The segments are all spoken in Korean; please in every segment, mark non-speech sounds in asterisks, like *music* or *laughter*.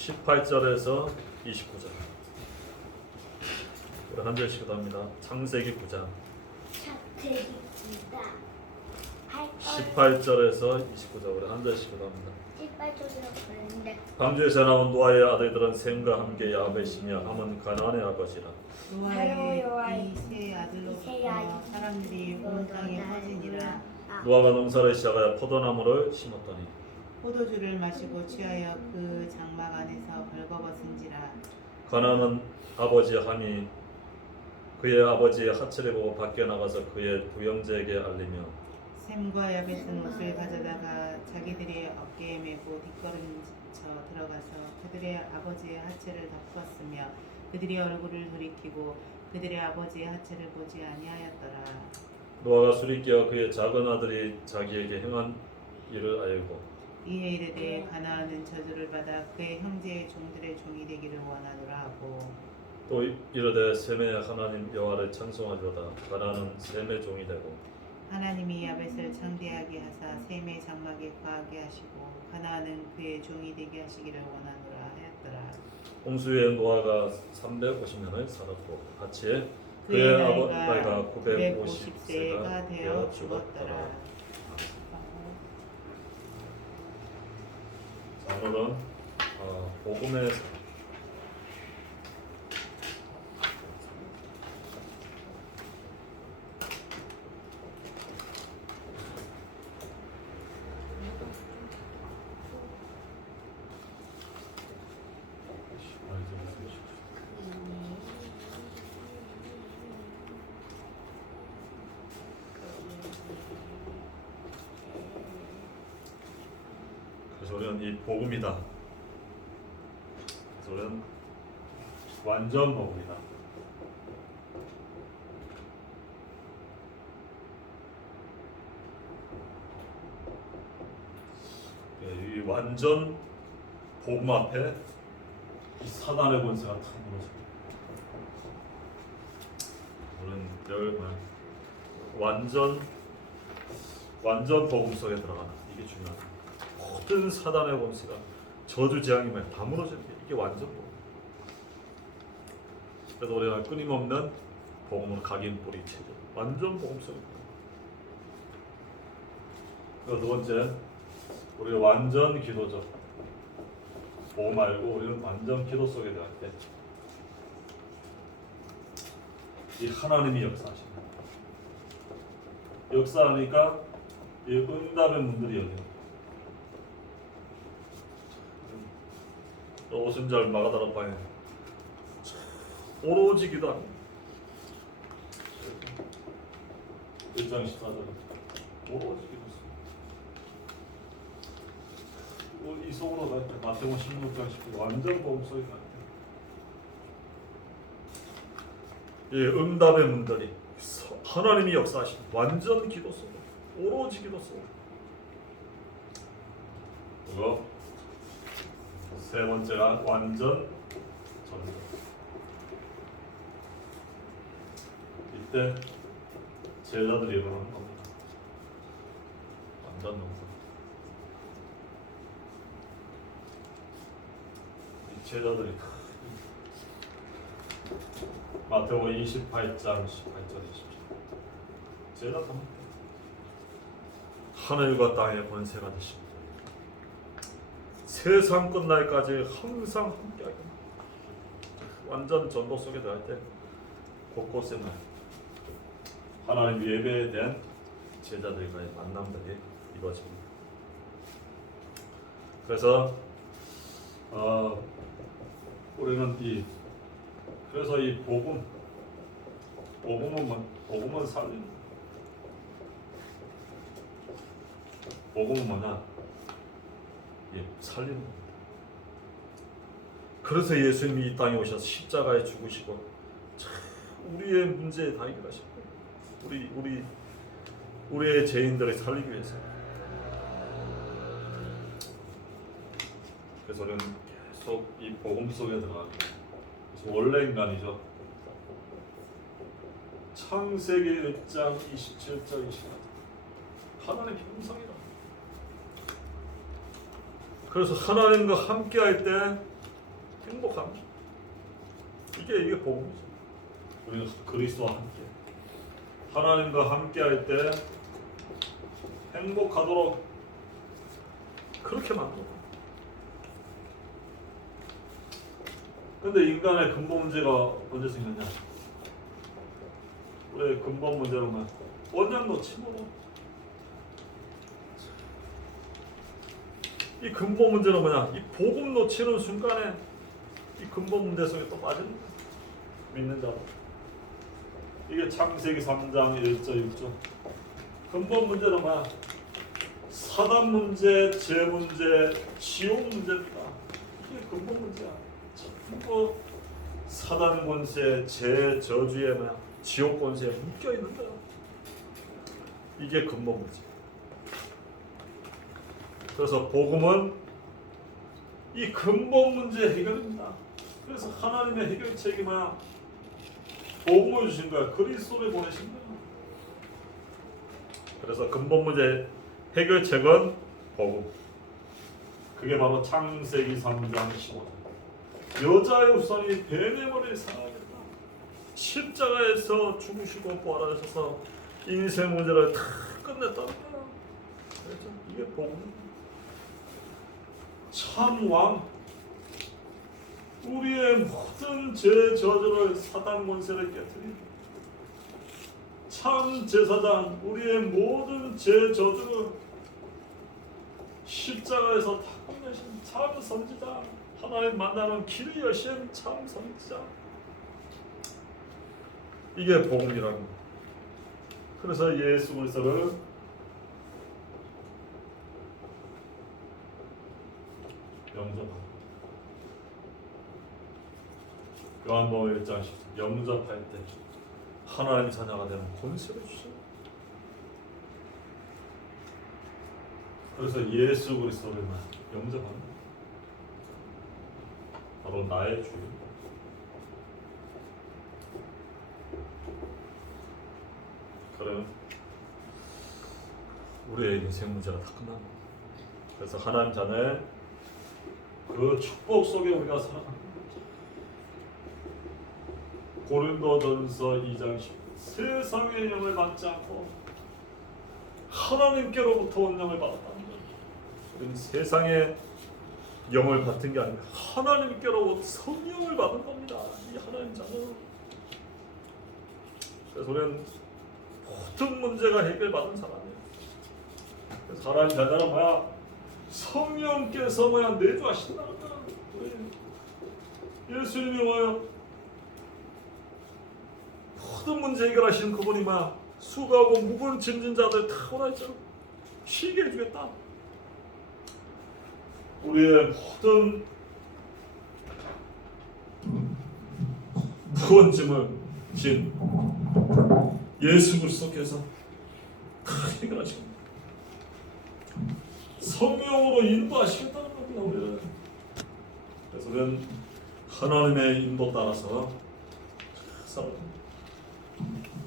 18절에서 29절. 우리 한 절씩 합니다. 창세기 9장 차트입니다. 18절에서 29절 우리 한 절씩 합니다. 18쪽이라고 그랬는데 밤주에서 나온 노아의 아들들은 셈과 함께 야벳이며 함은 가나안의 아버지라. 바로 노아의 이세 아들로부터 이세 아들 사람들이 온 땅에 퍼지니라 노아가 농사를 시작하여 포도나무를 심었더니 포도주를 마시고 취하여 그 장막 안에서 벌거벗은지라. 가나안은 아버지 함이 그의 아버지의 하체를 보고 밖에 나가서 그의 부형제에게 알리며 샘과 야벳은 옷을 가져다가 자기들의 어깨에 메고 뒷걸음쳐 들어가서 그들의 아버지의 하체를 덮었으며 그들이 얼굴을 돌이키고 그들의 아버지의 하체를 보지 아니하였더라. 노아가 술이 깨어 그의 작은 아들이 자기에게 행한 일을 알고 이에 이르되 가나안은 저주를 받아 그의 형제의 종들의 종이 되기를 원하노라 하고. 또 이르되 셈의 하나님 여호와를 찬송하리로다. 가나안은 셈의 종이 되고. 하나님이 야벳을 창대하게 하사 셈의 장막에 거하게 하시고 가나안은 그의 종이 되게 하시기를 원하노라 하였더라. 홍수에 노아가 350년을 살았고 하치에 그의 나이가 나이가 950세가 950세가 되어 되어 죽었더라 죽었더라. 자, 오늘은 어, 복음의 우리는 이 복음이다. 그래서 우리는 완전 복음이다. 예, 이 완전 복음 앞에 이 사단의 권세가 탁 무너집니다. 우리는 열 완전 완전 복음 속에 들어가는 이게 중요하다. 모든 사단의 권세가 저주 재앙이면 다 무너지는 게 이게 완전 복음. 그래서 우리가 끊임없는 복음으로 각인 뿌리치죠. 완전 복음 속에 들어가. 그두 번째, 우리가 완전 기도죠. 복음 말고 우리는 완전 기도 속에 들어갈 때. 이 하나님이 역사하십니다. 역사하니까 이 응답의 문들이 열려요. 오순절 마가다락방에 오로지 기도합니다. 1장 14절 오로지. 어, 이 속으로 갈때 마태복음 16장 19 완전 복음 속에 갈때 이 응답의 문들이 서- 하나님이 역사하신 완전 기도 속으로 오로지 기도 속으로 세 번째가 완전 전도 이때 제자들이 일어나는 겁니다. 완전 농사 이 제자들이 *laughs* 마태복음 28장 18절 20절 제자 다 하늘과 땅의 권세가 되십니다. 세상 끝날까지 항상 함께하게 완전 전도 속에 들어갈 때 곳곳에 날 하나님 예배에 대한 제자들과의 만남들이 이루어집니다. 그래서 어, 우리는 이 그래서 이 복음 복음은 뭐- 복음은 거예요. 복음은 뭐냐? 예, 살리는 겁니다. 그래서 예수님이 이 땅에 오셔서 십자가에 죽으시고 참 우리의 문제에 다 거예요. 우리 우리 우리의 죄인들을 살리기 위해서. 그래서 우리는 계속 이 복음 속에 들어가고 그래서 원래 인간이죠. 창세기 1장 27절 28절 하나님 형상이라. 그래서 하나님과 함께할 때 행복함. 이게 이게 복음이죠. 우리가 그리스도와 함께 하나님과 함께 할 때 행복하도록 그렇게 만들어. 근데 인간의 근본 문제가 언제 생겼냐? 우리의 근본 문제로만 원양도 침몰. 이 근본 문제는 뭐냐? 이 복음 놓치는 순간에 이 근본 문제 속에 또 거야. 믿는 자로. 이게 창세기 3장 1절 6절. 근본 문제는 뭐야? 사단 문제, 죄 문제, 지옥 문제입니다. 이게 근본 문제야. 전부 사단 권세, 죄 저주에 뭐야? 지옥 권세에 묶여 있는 거야. 이게 근본 문제. 그래서 복음은 이 근본 문제 해결입니다. 그래서 하나님의 해결책이마 복음을 주신 거야. 그리스도를 보내신 거야. 그래서 근본 문제 해결책은 복음. 그게 바로 창세기 3장 15절. 여자의 우선이 뱀의 머리를 상하겠다. 십자가에서 죽으시고 부활하셔서 인생 문제를 다 끝냈다는 거야. 그렇죠? 이게 복음. 참왕 우리의 모든 죄 저주를 사단 권세를 깨뜨린 참 제사장 우리의 모든 죄 저주를 십자가에서 다 끝내신 참 선지자 하나님 만나는 길을 여신 참 선지자 이게 복음이라는. 그래서 예수 그리스도를 영접하고 요한복음 1장 10 영접할 때 하나님의 자녀가 되는 권세를 주셔. 그래서 예수 그리스도를만 영접하는. 바로 나의 주인. 그러면 우리의 인생 문제가 다 끝나는 거예요. 그래서 하나님 자녀의 그 축복 속에 우리가 거죠. 고린도전서 2장 10 세상의 영을 받지 않고 하나님께로부터 온 영을. 우리는 세상의 영을 받은 게 아니라 하나님께로부터 성령을 받은 겁니다. 이 하나님 자녀. 그래서 우리는 모든 문제가 해결받은 사람이에요. 하나님 자녀는 뭐야? 성령께서 뭐야. 왜? 예수님이 뭐야? 모든 문제 해결하시는 그분이 뭐야? 수고하고 무거운 짐진 자들 다 오라죠. 쉬게 해주겠다. 우리의 모든 무거운 짐을 진 예수 그리스도께서 다 해결하십니다. 성령으로 인도하시겠다는 겁니다. 우리는. 그래서 우리는 하나님의 인도 따라서.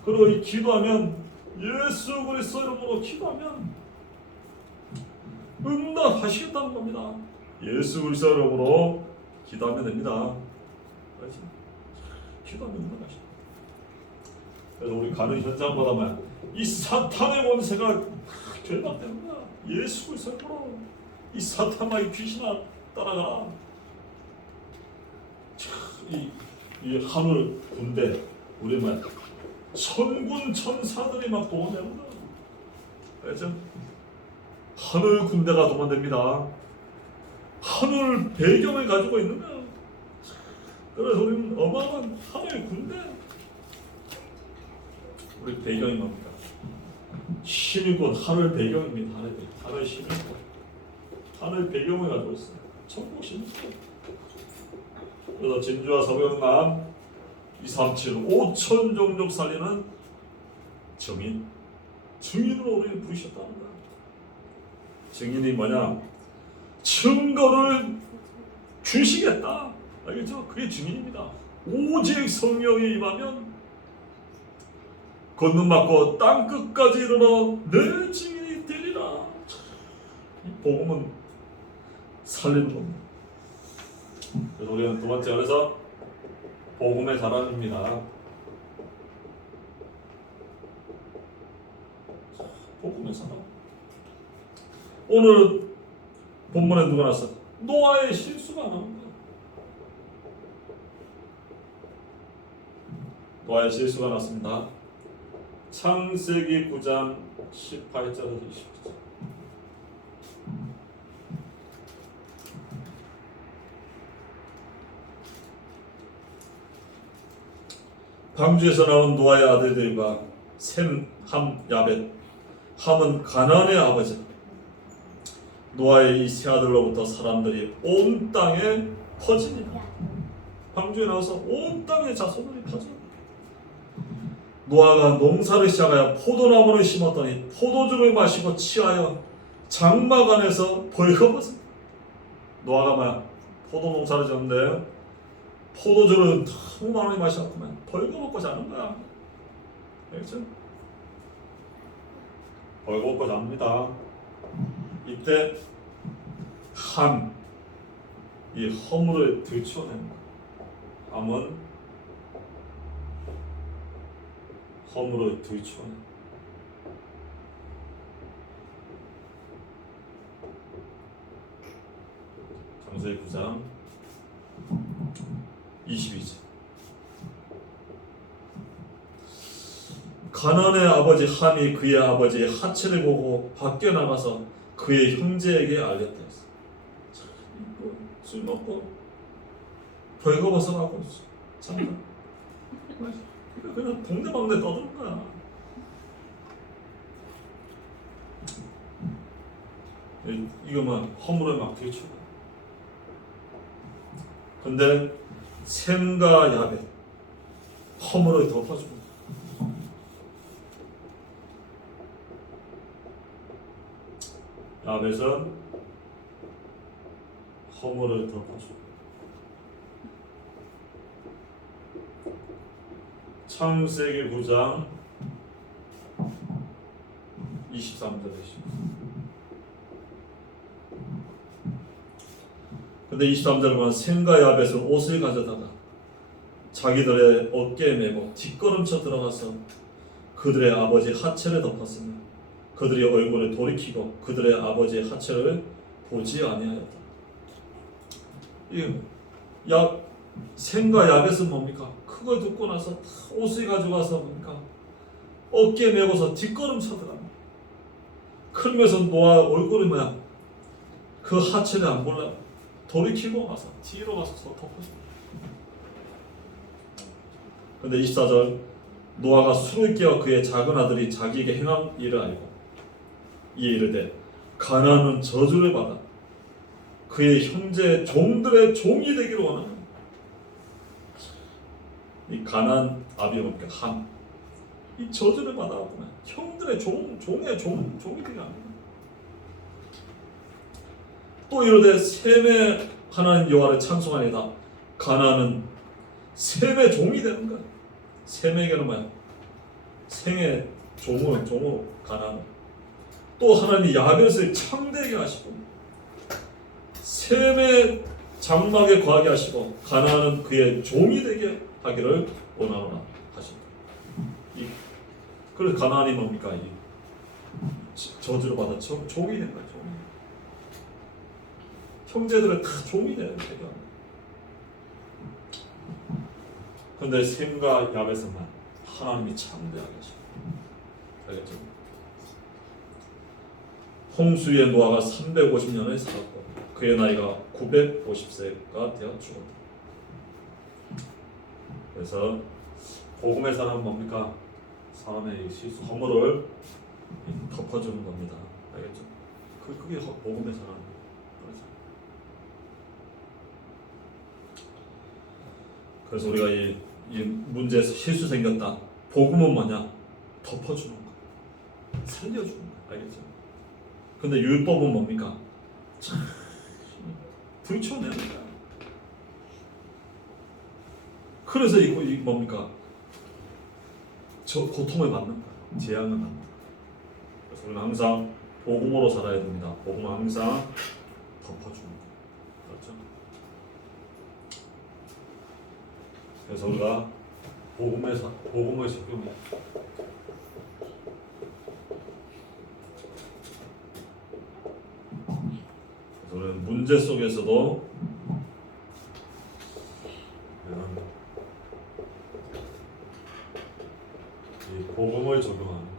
그리고 이 기도하면 예수 그리스도 이름으로 기도하면 응답하시겠다는 겁니다. 예수 그리스도 이름으로 기도하면 됩니다. 기도하면 응답하시다. 그래서 우리 가는 현장보다 이 사탄의 권세가 죄다 때문이야. 예수의 성으로 이 사탄마의 귀신아 따라가. 이, 이 하늘 군대 우리말 천군 천사들이 막 동원됩니다. 알죠? 하늘 군대가 동원됩니다. 하늘 배경을 가지고 있는 거. 그래서 우리는 어마어마한 하늘 군대. 우리 배경이 막 신유권 하늘 배경입니다. 8월, 8월 10위권. 8월 배경을 가지고 있어요. 천국 10위권. 그래서 진주와 서경남 237 5천 종족 살리는 증인. 증인으로 우리를 부르셨다는 거야. 증인이 뭐냐? 증거를 주시겠다. 알겠죠? 그게 증인입니다. 오직 성령이 임하면 걷는 맞고 땅 끝까지 이르러 내 증인이 되리라 이 복음은 살리는 겁니다 그래서 우리는 두 번째 그래서 복음의 사람입니다. 복음의 사람. 오늘 본문에 누가 나왔어? 노아의 실수가 거야. 노아의 실수가 났습니다. 창세기 9장 18절에서 20절. 방주에서 나온 노아의 아들들과 셈, 함, 야벳. 함은 가나안의 아버지. 노아의 이 세 아들로부터 사람들이 온 땅에 퍼지니라. 방주에 나와서 온 땅에 자손들이 퍼져. 노아가 농사를 시작하여 포도나무를 심었더니 포도주를 마시고 취하여 장막 안에서 벌거벗은. 노아가 뭐야? 포도 농사를 지었는데 포도주를 너무 많이 마셨구만. 벌거벗고 자는 거야. 알겠죠? 벌거벗고 잡니다. 이때 함, 이 허물을 들추어냅니다. 함은 허물을 들추어내. 장세기 9장 22절. 가난의 아버지 함이 그의 아버지의 하체를 보고 밖에 나가서 그의 형제에게 알렸다 술 먹고 벌거벗어가고 잠깐 그냥 동네 방네 떠드는 거야. 이- 이거만 허물을 막 들추고. 근데 샘과 야벳 허물을 덮어주고. 야벳은 허물을 덮어주고. 창세기 9장 23절에 근데 23절에 보면 생과 야벳은 옷을 가져다가 자기들의 어깨에 메고 뒷걸음쳐 들어가서 그들의 아버지 하체를 덮었으며 그들이 얼굴을 돌이키고 그들의 아버지의 하체를 보지 아니하였다. 이게 야 생과 야벳은 뭡니까? 그걸 듣고 나서 다 옷을 가져가서 뭡니까? 어깨에 메고서 뒷걸음 쳐 들어갑니다. 그러면서 노아 얼굴이 뭐야? 그 하체를 안 볼라 돌이키고 가서 뒤로 가서 덮어줍니다. 근데 24절 노아가 술을 깨어 그의 작은 아들이 자기에게 행한 일을 알고 이에 이르되 가나안은 저주를 받아 그의 형제 종들의 종이 되기를 원하는 이 가난 아비 뭡니까 함. 이 저주를 받아왔구나. 형들의 종, 종의 종, 종이 되게 합니다. 또 이르되 셈의 하나님 여호와를 찬송하니다. 가나는 셈의 종이 되는 거야. 셈에게는 뭐야? 생의 종을 종으로 가나는. 또 하나님이 야벳을 창대하게 하시고 셈의 장막에 거하게 하시고 가나는 그의 종이 되게 하기를 원하노라. 이 그래서 가나안이 뭡니까? 이 저- 저주를 종, 종이 된. 종. 형제들은 다 종이 되는 거야. 근데 셈과 야벳은만 하나님이 창대하게 하시고 알겠죠? 홍수의 노아가 350년을 살았고 그의 나이가 950세가 되어 죽었다. 그래서 복음의 사람은 뭡니까? 사람의 이 실수 허물을 덮어주는 겁니다. 알겠죠? 그 그게 허- 복음의 사람입니다. 그래서 그래서 우리가 이, 이 문제에서 실수 생겼다. 복음은 뭐냐? 덮어주는 거, 살려주는 거, 알겠죠? 근데 율법은 뭡니까? 참, 거야. 그래서 이거 이 뭡니까? 저 고통을 받는 거야. 재앙을 받는 거야. 그래서 우리는 항상 복음으로 살아야 됩니다. 복음은 항상 덮어주는 거야. 그렇죠? 그래서 우리가 복음에서 복음을 적용해. 그래서 우리는 문제 속에서도 이 복음을 적용하는 거.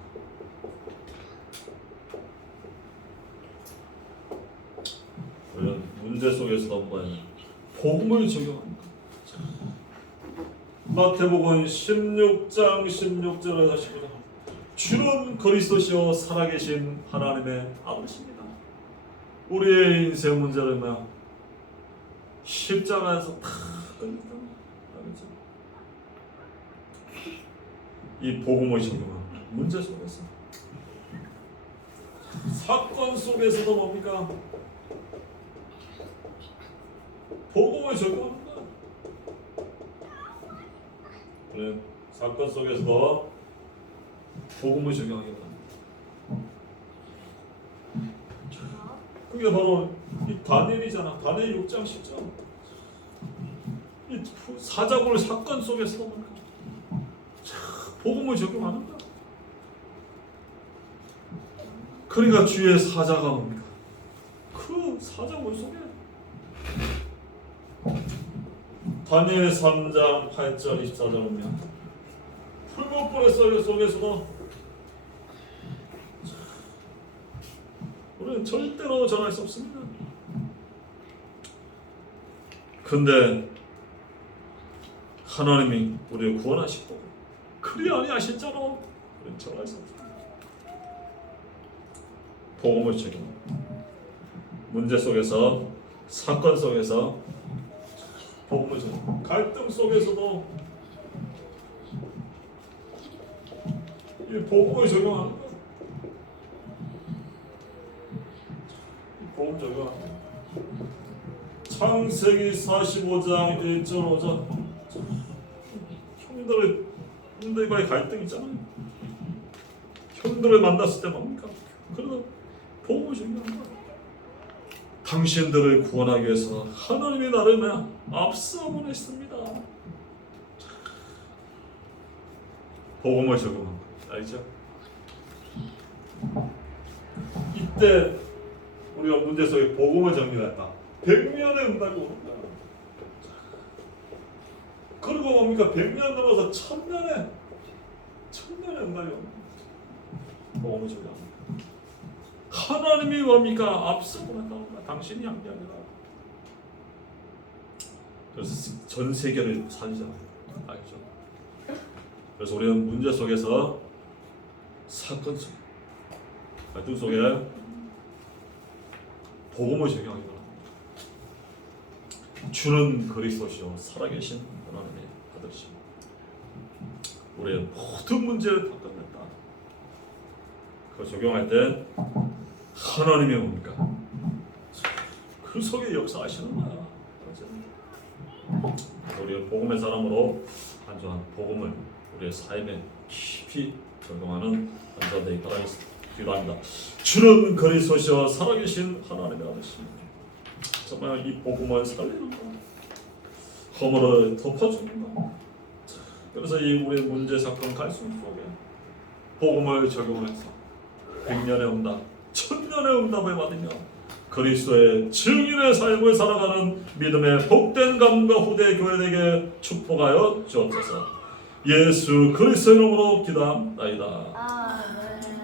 이런 문제 속에서도 뭐야? 복음을 적용하는 거. 마태복음 16장 16절에서 19절 주는 그리스도시요 살아계신 하나님의 아버지입니다. 우리의 인생 문제는 뭐야? 십자가에서 다. 알겠죠? 이 복음을 적용하는 문제 속에서 사건 속에서도 뭡니까? 복음을 적용하는 거야. 우리는 사건 속에서도 복음을 적용하기 바랍니다. 그게 바로 이 다니엘이잖아. 다니엘 6장 10장. 이 사자굴 사건? 자, 복음을 적용하는 거야. 그러니까 주의 사자가 뭡니까? 그 사자굴 속에 다니엘 3장 8절 24절 보면 풀무불의 썰 속에서도 우리는 절대로 전할 수 없습니다. 근데 하나님이 우리를 구원하시고 그리 아니하신 자로 우리는 전할 수 없습니다. 복음을 적용 문제 속에서 사건 속에서 복음을 적용 갈등 속에서도 이 복음을 적용하는 거 창세기 45장 1절 5절 형들의 형들과의 갈등 있잖아요 형들을 만났을 때 뭡니까? 그래서 복음을 적용하는 거 당신들을 구원하기 위해서 하나님이 나를? 앞서 보냈습니다. 복음을 적용한 거 알죠? 이때 우리가 문제 속에 복음을 정리했다. 백년의 응답이 오는 거야. 그리고 뭡니까? 백년 넘어서 천년에 천년의 응답이 오는 거야. 적용한 거. 하나님이 뭡니까? 앞서 보낸다고 당신이 한 게 아니라 그래서 전 세계를 살리잖아요 알죠? 그래서 우리는 문제 속에서 사건 속 갈등 속에 복음을 적용하기 바랍니다 주는 그리스도시요 살아계신 하나님의 아들이시오 우리의 모든 문제를 다 끝냈다 그 적용할 때 하나님이 뭡니까? 그 속에 역사하시는 거야. 우리가 복음의 사람으로 안전한 복음을 우리의 삶에 깊이 적용하는 안전되기 바라겠습니다. 기도합니다. 주는 그리스도시와 살아계신 하나님의 아들이십니다. 정말 이 복음을 살리는 거, 허물을 거. 그래서 이 우리의 문제 사건 갈등 속에 복음을 적용해서 백년의 응답, 천년의 응답을 받으며 그리스도의 증인의 삶을 살아가는 믿음의 복된 가문과 후대 교회에게 축복하여 주옵소서. 예수 그리스도 이름으로 기도합나이다. 아.